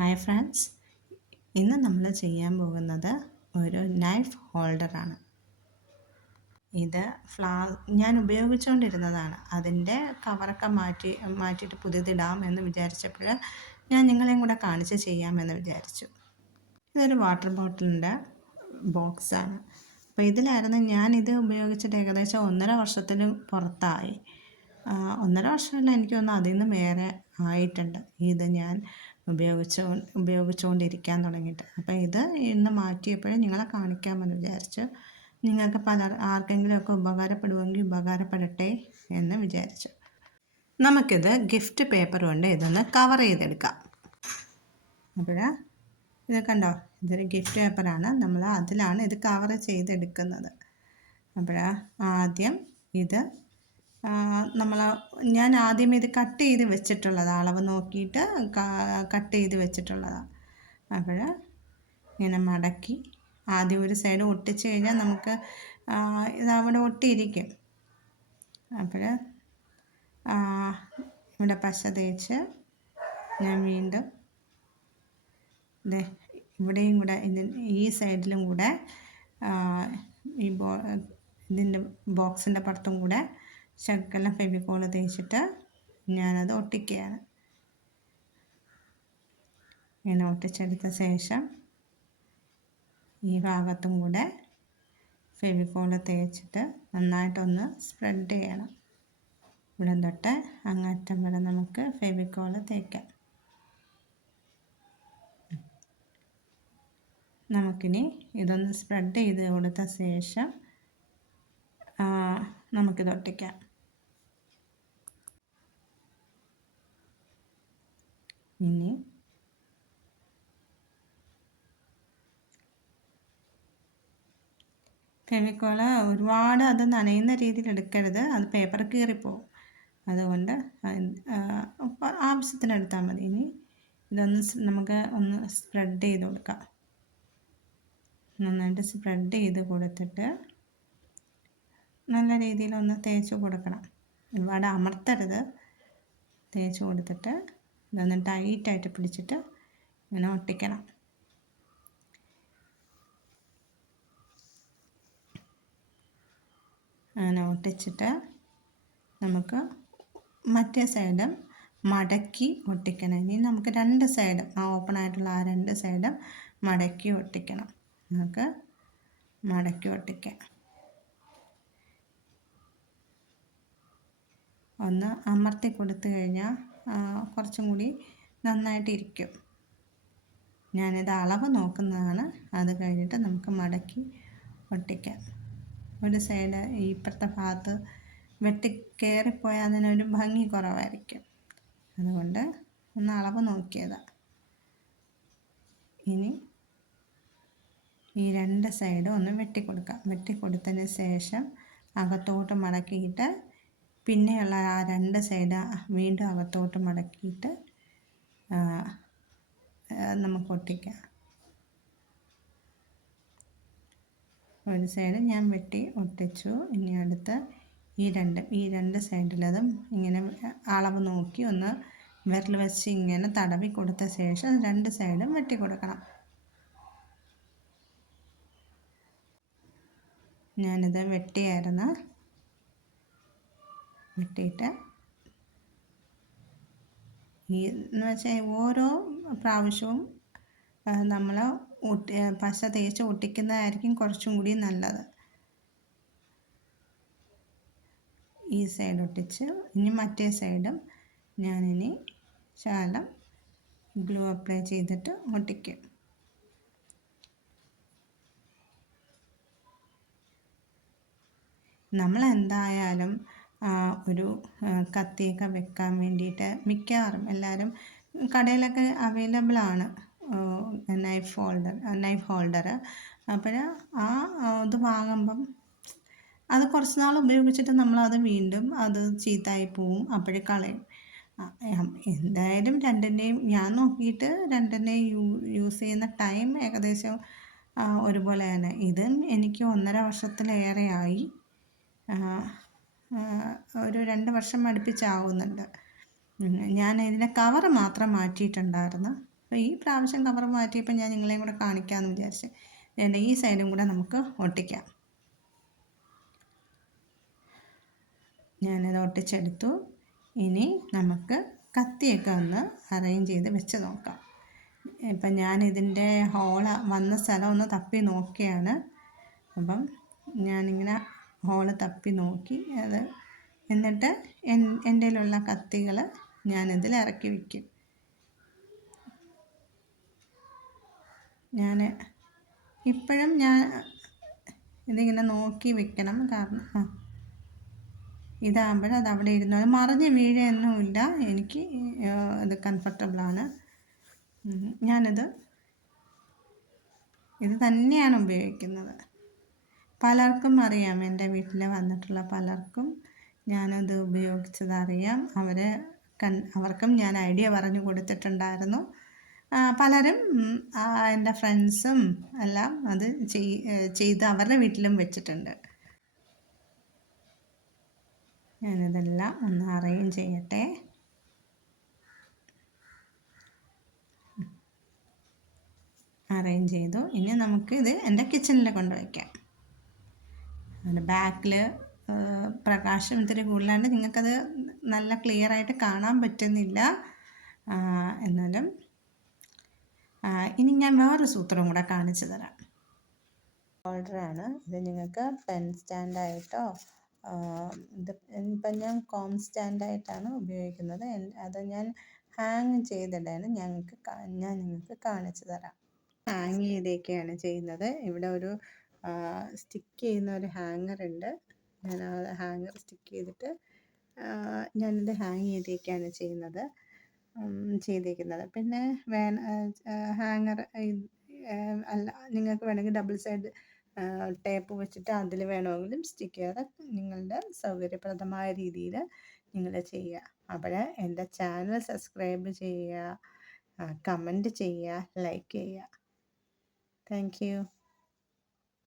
Hi friends, ഇന്ന് നമ്മൾ ചെയ്യാൻ പോകുന്നത് ഒരു നൈഫ് ഹോൾഡറാണ്. ഇത് ഞാൻ ഉപയോഗിച്ചുകൊണ്ടിരുന്നതാണ്. അതിൻ്റെ കവറൊക്കെ മാറ്റിയിട്ട് പുതിയതിടാം എന്ന് വിചാരിച്ചപ്പോൾ ഞാൻ നിങ്ങളെയും കൂടെ കാണിച്ച് ചെയ്യാമെന്ന് വിചാരിച്ചു. ഇതൊരു വാട്ടർ ബോട്ടിലിൻ്റെ ബോക്സാണ്. അപ്പോൾ ഇതിലായിരുന്നു ഞാനിത് ഉപയോഗിച്ചിട്ട് ഏകദേശം 1.5 വർഷത്തിന് പുറത്തായി. 1.5 വർഷമല്ല, എനിക്ക് തോന്നുന്നു അതിൽ നിന്ന് വേറെ ആയിട്ടുണ്ട് ഇത് ഞാൻ ഉപയോഗിച്ചുകൊണ്ടിരിക്കാൻ തുടങ്ങിയിട്ട്. അപ്പോൾ ഇത് ഇന്ന് മാറ്റിയപ്പോഴും നിങ്ങളെ കാണിക്കാമെന്ന് വിചാരിച്ചു. നിങ്ങൾക്ക് ആർക്കെങ്കിലുമൊക്കെ ഉപകാരപ്പെടുമെങ്കിൽ ഉപകാരപ്പെടട്ടെ എന്ന് വിചാരിച്ചു. നമുക്കിത് ഗിഫ്റ്റ് പേപ്പർ കൊണ്ട് ഇതൊന്ന് കവർ ചെയ്തെടുക്കാം. അപ്പോൾ ഇത് കണ്ടോ, ഇതൊരു ഗിഫ്റ്റ് പേപ്പറാണ്. അതിലാണ് ഇത് കവർ ചെയ്തെടുക്കുന്നത്. അപ്പോൾ ആദ്യം ഇത് ഞാൻ ആദ്യം ഇത് കട്ട് ചെയ്ത് വെച്ചിട്ടുള്ളതാണ്, അളവ് നോക്കിയിട്ട് കട്ട് ചെയ്ത് വെച്ചിട്ടുള്ളതാണ്. അപ്പോൾ ഇങ്ങനെ മടക്കി ആദ്യം ഒരു സൈഡ് ഒട്ടിച്ച് കഴിഞ്ഞാൽ നമുക്ക് ഇതവിടെ ഒട്ടിയിരിക്കും. അപ്പോൾ ഇവിടെ പശ തേച്ച് ഞാൻ വീണ്ടും ഇവിടെയും കൂടെ ഈ സൈഡിലും കൂടെ ഇതിൻ്റെ ബോക്സിൻ്റെ പുറത്തും കൂടെ ശകലം ഫെവിക്കോൾ തേച്ചിട്ട് ഞാനത് ഒട്ടിക്കുകയാണ്. ഇങ്ങനെ ഒട്ടിച്ചെടുത്ത ശേഷം ഈ ഭാഗത്തും കൂടെ ഫെവിക്കോൾ തേച്ചിട്ട് നന്നായിട്ടൊന്ന് സ്പ്രെഡ് ചെയ്യണം. ഇവിടെ തൊട്ട് അങ്ങറ്റം വരെ നമുക്ക് ഫെവിക്കോൾ തേക്കാം. നമുക്കിനി ഇതൊന്ന് സ്പ്രെഡ് ചെയ്ത് കൊടുത്ത ശേഷം നമുക്കിത് ഒട്ടിക്കാം. ഇനി ഫെവിക്കോള് ഒരുപാട് അത് നനയുന്ന രീതിയിൽ എടുക്കരുത്, അത് പേപ്പർ കീറിപ്പോവും. അതുകൊണ്ട് ആവശ്യത്തിന് എടുത്താൽ മതി. ഇനി ഇതൊന്ന് നമുക്ക് ഒന്ന് സ്പ്രെഡ് ചെയ്ത് കൊടുക്കാം. നന്നായിട്ട് സ്പ്രെഡ് ചെയ്ത് കൊടുത്തിട്ട് നല്ല രീതിയിലൊന്ന് തേച്ച് കൊടുക്കണം. ഒരുപാട് അമർത്തരുത്. തേച്ച് കൊടുത്തിട്ട് ഇതൊന്ന് ടൈറ്റായിട്ട് പിടിച്ചിട്ട് ഇങ്ങനെ ഒട്ടിക്കണം. അങ്ങനെ ഒട്ടിച്ചിട്ട് നമുക്ക് മറ്റേ സൈഡും മടക്കി ഒട്ടിക്കണം. ഇനി നമുക്ക് 2 സൈഡും ഓപ്പൺ ആയിട്ടുള്ള 2 സൈഡും മടക്കി ഒട്ടിക്കണം. നമുക്ക് മടക്കി ഒട്ടിക്കാം. ഒന്ന് അമർത്തി കൊടുത്തു കഴിഞ്ഞാൽ കുറച്ചും കൂടി നന്നായിട്ടിരിക്കും. ഞാനിത് അളവ് നോക്കുന്നതാണ്. അത് കഴിഞ്ഞിട്ട് നമുക്ക് മടക്കി ഒട്ടിക്കാം. ഒരു സൈഡ് ഇപ്പുറത്തെ ഭാഗത്ത് കയറിപ്പോയാൽ അതിനൊരു ഭംഗി കുറവായിരിക്കും. അതുകൊണ്ട് ഒന്ന് അളവ് നോക്കിയതാണ്. ഇനി ഈ 2 സൈഡും ഒന്ന് വെട്ടിക്കൊടുക്കാം. വെട്ടിക്കൊടുത്തതിന് ശേഷം അകത്തോട്ട് മടക്കിയിട്ട് പിന്നെയുള്ള 2 സൈഡ് വീണ്ടും അകത്തോട്ട് മടക്കിയിട്ട് നമുക്ക് ഒട്ടിക്കാം. ഒരു സൈഡ് ഞാൻ വെട്ടി ഒട്ടിച്ചു. ഇനി അടുത്ത് ഈ 2 സൈഡിലതും ഇങ്ങനെ അളവ് നോക്കി ഒന്ന് വിരൽ വെച്ച് ഇങ്ങനെ തടവി കൊടുത്ത ശേഷം 2 സൈഡും വെട്ടി കൊടുക്കണം. ഞാനിത് വെട്ടിയായിരുന്നു. വെട്ടിയിട്ട് എന്ന് വെച്ചാൽ ഓരോ പ്രാവശ്യവും നമ്മൾ പശ തേച്ച് ഒട്ടിക്കുന്നതായിരിക്കും കുറച്ചും കൂടി നല്ലത്. ഈ സൈഡ് ഒട്ടിച്ച് ഇനി മറ്റേ സൈഡും ഞാനിനി ശകലം ഗ്ലൂ അപ്ലൈ ചെയ്തിട്ട് ഒട്ടിക്കും. നമ്മളെന്തായാലും ഒരു കത്തിയൊക്കെ വെക്കാൻ വേണ്ടിയിട്ട് മിക്കവാറും എല്ലാവരും കടയിലൊക്കെ അവൈലബിളാണ് നൈഫ് ഹോൾഡർ. അപ്പോൾ ഇത് വാങ്ങുമ്പം അത് കുറച്ച് നാൾ ഉപയോഗിച്ചിട്ട് നമ്മളത് വീണ്ടും അത് ചീത്തയായി പോവും, അപ്പോഴേ കളയും. എന്തായാലും രണ്ടിൻ്റെയും ഞാൻ നോക്കിയിട്ട് രണ്ടിൻ്റെയും യൂസ് ചെയ്യുന്ന ടൈം ഏകദേശം ഒരുപോലെ തന്നെ. ഇതും എനിക്ക് 1.5 വർഷത്തിലേറെയായി. ഒരു 2 വർഷം അടുപ്പിച്ചാവുന്നുണ്ട്. ഞാൻ ഇതിൻ്റെ കവറ് മാത്രം മാറ്റിയിട്ടുണ്ടായിരുന്നു. അപ്പോൾ ഈ പ്രാവശ്യം കവർ മാറ്റിയപ്പോൾ ഞാൻ നിങ്ങളെയും കൂടെ കാണിക്കാമെന്ന് വിചാരിച്ചു. എൻ്റെ ഈ സൈഡും കൂടെ നമുക്ക് ഒട്ടിക്കാം. ഞാനത് ഒട്ടിച്ചെടുത്തു. ഇനി നമുക്ക് കത്തിയൊക്കെ ഒന്ന് അറേഞ്ച് ചെയ്ത് വെച്ച് നോക്കാം. ഇപ്പം ഞാനിതിൻ്റെ ഹോള് വന്ന സ്ഥലം ഒന്ന് തപ്പി നോക്കിയാണ്. അപ്പം ഞാനിങ്ങനെ ഹോള് തപ്പി നോക്കി അത്, എന്നിട്ട് എൻ്റെ കയ്യിലുള്ള കത്തികൾ ഞാനിതിൽ ഇറക്കി വയ്ക്കും. ഞാൻ ഇപ്പോഴും ഇതിങ്ങനെ നോക്കി വെക്കണം, കാരണം ഇതാകുമ്പോൾ അത് അവിടെ ഇരുന്നു അത് മറിഞ്ഞ് വീഴൊന്നുമില്ല. എനിക്ക് ഇത് കംഫർട്ടബിളാണ്. ഇത് തന്നെയാണ് ഉപയോഗിക്കുന്നത്. പലർക്കും അറിയാം, എൻ്റെ വീട്ടിൽ വന്നിട്ടുള്ള പലർക്കും ഞാനത് ഉപയോഗിച്ചതറിയാം. അവർക്കും ഞാൻ ഐഡിയ പറഞ്ഞു കൊടുത്തിട്ടുണ്ടായിരുന്നു. പലരും എൻ്റെ ഫ്രണ്ട്സും എല്ലാം അത് ചെയ്ത് അവരുടെ വീട്ടിലും വെച്ചിട്ടുണ്ട്. ഞാനിതെല്ലാം ഒന്ന് അറേഞ്ച് ചെയ്യട്ടെ. അറേഞ്ച് ചെയ്തു. ഇനി നമുക്ക് ഇത് എൻ്റെ കിച്ചണിൽ കൊണ്ടുവയ്ക്കാം. അതിൻ്റെ ബാക്കിൽ പ്രകാശം ഇത്തിരി കൂടുതലാണ്ട് നിങ്ങൾക്കത് നല്ല ക്ലിയർ ആയിട്ട് കാണാൻ പറ്റുന്നില്ല. എന്നാലും ഇനി ഞാൻ വേറൊരു സൂത്രം കൂടെ കാണിച്ചു തരാം. ഹോൾഡറാണ് ഇത്. നിങ്ങൾക്ക് പെൻ സ്റ്റാൻഡായിട്ടോ ഇപ്പം ഞാൻ കോം സ്റ്റാൻഡായിട്ടാണ് ഉപയോഗിക്കുന്നത്. അത് ഞാൻ ഹാങ് ചെയ്തിടാണ് ഞാൻ നിങ്ങൾക്ക് കാണിച്ചു തരാം. ഹാങ് ചെയ്തൊക്കെയാണ് ചെയ്യുന്നത്. ഇവിടെ ഒരു സ്റ്റിക്ക് ചെയ്യുന്ന ഒരു ഹാങ്ങറുണ്ട്. ഞാൻ ആ ഹാങ്ങർ സ്റ്റിക്ക് ചെയ്തിട്ട് ഞാനിത് ഹാങ് ചെയ്തൊക്കെയാണ് ചെയ്തിരിക്കുന്നത്. പിന്നെ ഹാങ്ങർ അല്ല, നിങ്ങൾക്ക് വേണമെങ്കിൽ ഡബിൾ സൈഡ് ടേപ്പ് വെച്ചിട്ട് അതിൽ വേണമെങ്കിലും സ്റ്റിക്ക് ചെയ്യാതെ നിങ്ങളുടെ സൗകര്യപ്രദമായ രീതിയിൽ നിങ്ങൾ ചെയ്യുക. അപ്പോൾ എൻ്റെ ചാനൽ സബ്സ്ക്രൈബ് ചെയ്യുക, കമൻറ്റ് ചെയ്യുക, ലൈക്ക് ചെയ്യുക. Thank you.